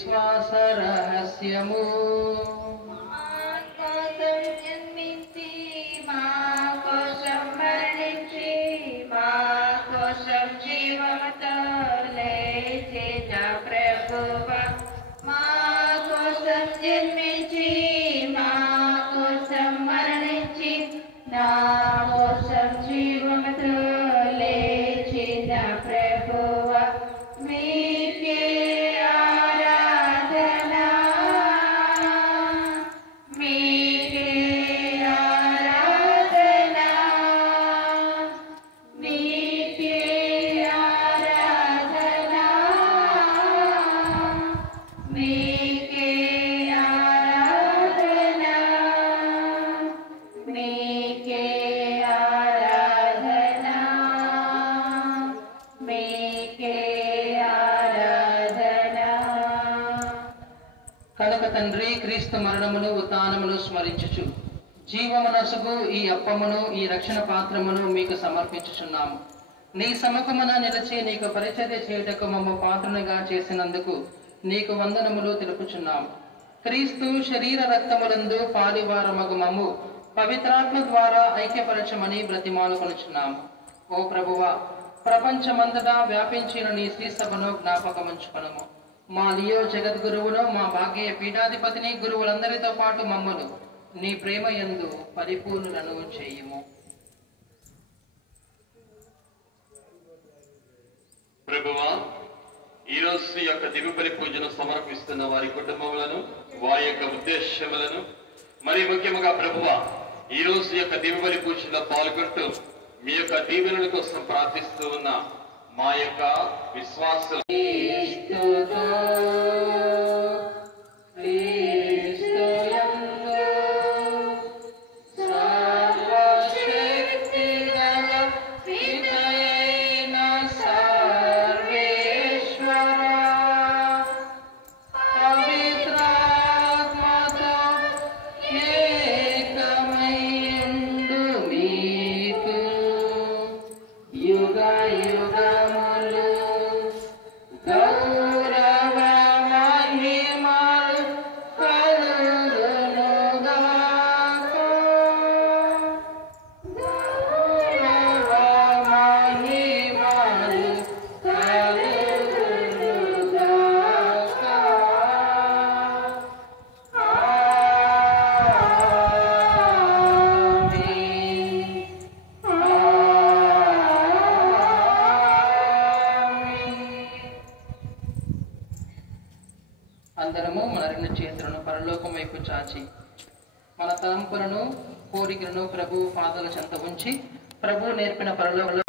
విశ్వాస రహస్యము. కనుక తండ్రి, క్రీస్తు మరణమును ఉత్థానమును స్మరించుచు జీవమనసుకు ఈ అప్పమును ఈ రక్షణ పాత్రమును మీకు సమర్పించుచున్నాము. నీ సముఖమున నిలిచి నీకు పరిచర్య చేయుటకు మమ్మ పాత్రనుగా చేసినందుకు నీకు వందనములు తెలుపుచున్నాము. క్రీస్తు శరీర రక్తములందు పాలివారమగు మమ్ము పవిత్రాత్మ ద్వారా ఐక్యపరచమని బ్రతిమాలుకొనుచున్నాము. ఓ ప్రభువా, ప్రపంచమంతటా వ్యాపించిన నీ శ్రీసభను జ్ఞాపకముంచుకొనుము. మా లియో జగద్గురువును, మా భాగ్య పీఠాధిపతిని, గురువులందరితో పాటు మమ్మను నీ ప్రేమ యందు పరిపూర్ణులను చేయుము. ప్రభువా, ఈ రోజు యొక్క దివ్యబలి పూజను సమర్పిస్తున్న వారి కుటుంబములను, వారి యొక్క ఉద్దేశములను, మరి ముఖ్యముగా ప్రభువా, ఈ రోజు యొక్క దివ్యబలి పూజలో పాల్గొంటూ మీ యొక్క దీవెనల కోసం ప్రార్థిస్తూ ఉన్న మా యొక్క విశ్వాసులు అందరము మన రెండు చేతులను పరలోకం వైపు చాచి మన తలంపులను, కోరికలను ప్రభు పాదాల చెంత ఉంచి ప్రభు నేర్పిన పరలోకంలో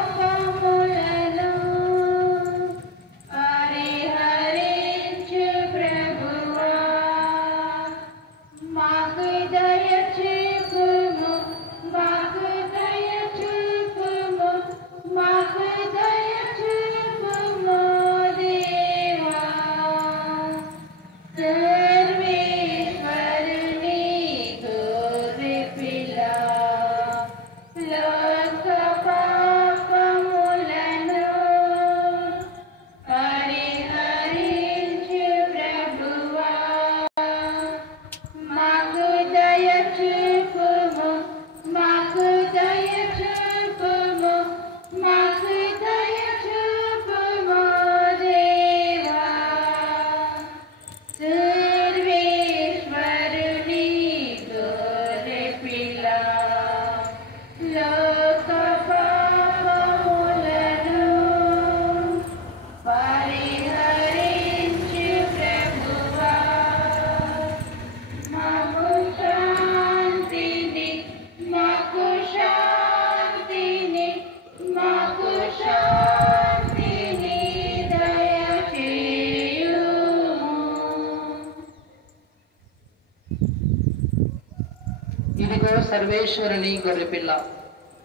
ఇదిగో సర్వేశ్వరుని గొర్రెపిల్ల,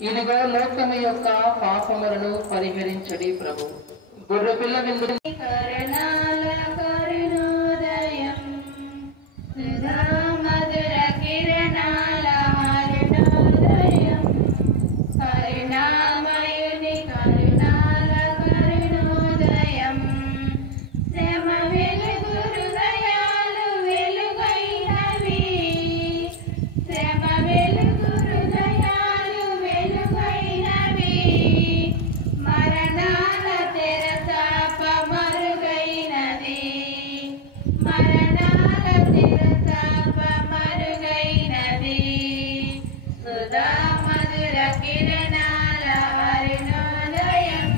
ఇదిగో లోకము యొక్క పాపములను పరిహరించడి ప్రభు. గొర్రెపిల్ల విందు కరుణాల కరుణోదయం శ్రమ వెలుగురుదయం సుధా మధుర కిరణాల హరిణోదయం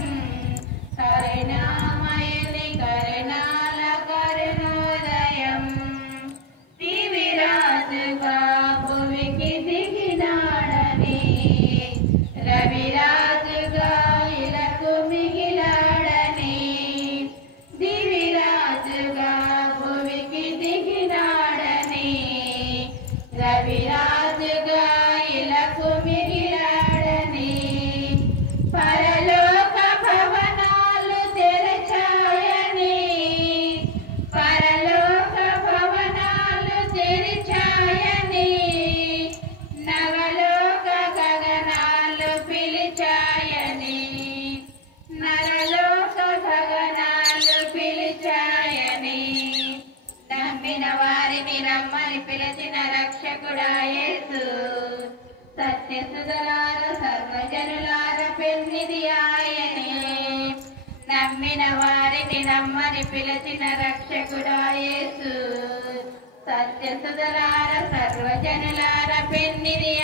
కరుణామయుని కరుణాల కరుణోదయం దివిరాజుగా భూమికి దిగినాడని రవిరాజుగా ఇలకు మిగిలాడని దివిరాజుగా భూమికి దిగినాడని రవిరాజుగా ఇలకు మిగిలాడని పరలోక భవనాలు తెరచాయని పరలోక భవనాలు తెరిచాయని నవలోక గగనాలు పిలిచాయని నరలోక గగనాలు పిలిచాయని నమ్మిన వారిని రమ్మని పిలిచిన రక్షకుడా యేసు సత్యసుధలార సర్వజనులార పెన్నిది ఆయనే నమ్మిన వారిని రమ్మని పిలిచిన రక్షకుడా యేసు సత్యసుధలార సర్వజనులార పెన్నిది